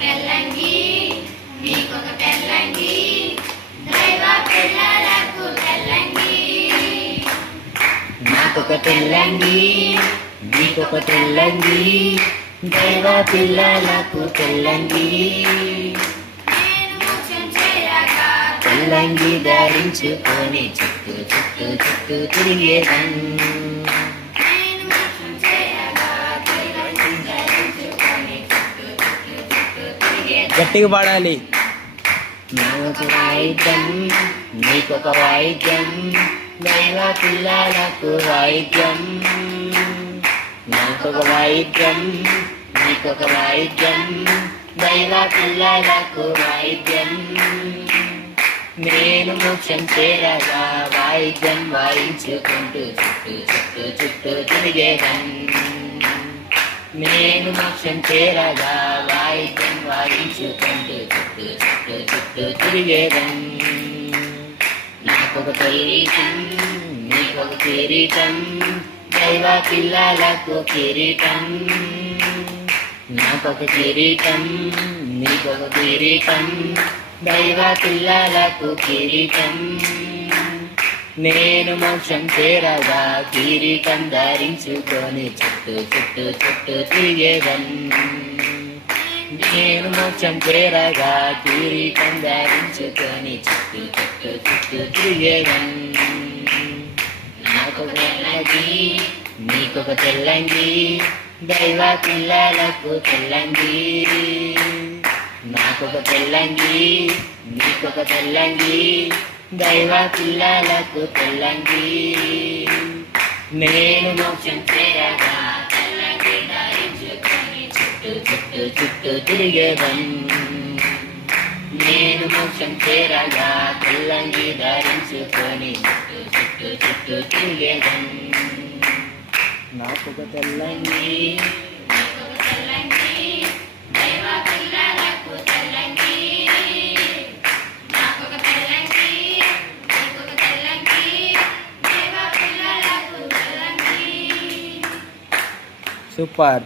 తెల్లంగి నీకొక తెల్లంగి దైవ పిల్లలకు తెల్లంగి నాకొక తెల్లంగి నీకొక తెల్లంగి దైవ పిల్లలకు తెల్లంగి తెల్లంగి ధరించుకొని చుట్టూ చుట్టూ చుట్టూ తిరిగేదం గట్టిగా పాడాలి. నాకొక వాయిద్యం నీకొక వాయిద్యం దైవ పిల్లలకు వాయిద్యం నాకొక వాయిద్యం నీకొక వాయిద్యం దైవ పిల్లలకు వాయిద్యం నేను మోక్షం చేరగా వాయిద్యం వాయించుకుంటూ చుట్టూ చుట్టూ చుట్టూ తిరిగేదం నేను మోక్షం చేరగా వాయిద్యం వాయించుకుంటూ చుట్టూ చుట్టూ చుట్టూ తిరిగేదం నాకొక కిరీటం నీకొక కిరీటం దైవ పిల్లలకు కిరీటం నాకొక కిరీటం నీకొక కిరీటం దైవ పిల్లలకు కిరీటం నేను మోక్షం చేరగా కిరీటం ధరించుకొని చుట్టూ చుట్టూ చుట్టూ తిరిగేదం నేను మోక్షం చేరగా కిరీటం ధరించుకొని చుట్టూ చుట్టూ చుట్టూ తిరిగేదం నాకొక తెల్లంగి నీకొక తెల్లంగి దైవ పిల్లలకు తెల్లంగి నాకొక తెల్లంగి నీకొక తెల్లంగి దైవ పిల్లలకు తెల్లంగి నేను మోక్షం చేరగా తెల్లంగి ధరించుకొని చుట్టూ చుట్టూ చుట్టూ తిరిగేదం నేను మోక్షం చేరగా తెల్లంగి ధరించుకొని చుట్టూ చుట్టూ చుట్టూ తిరిగేదం నాకొక తెల్లంగి సూపర్.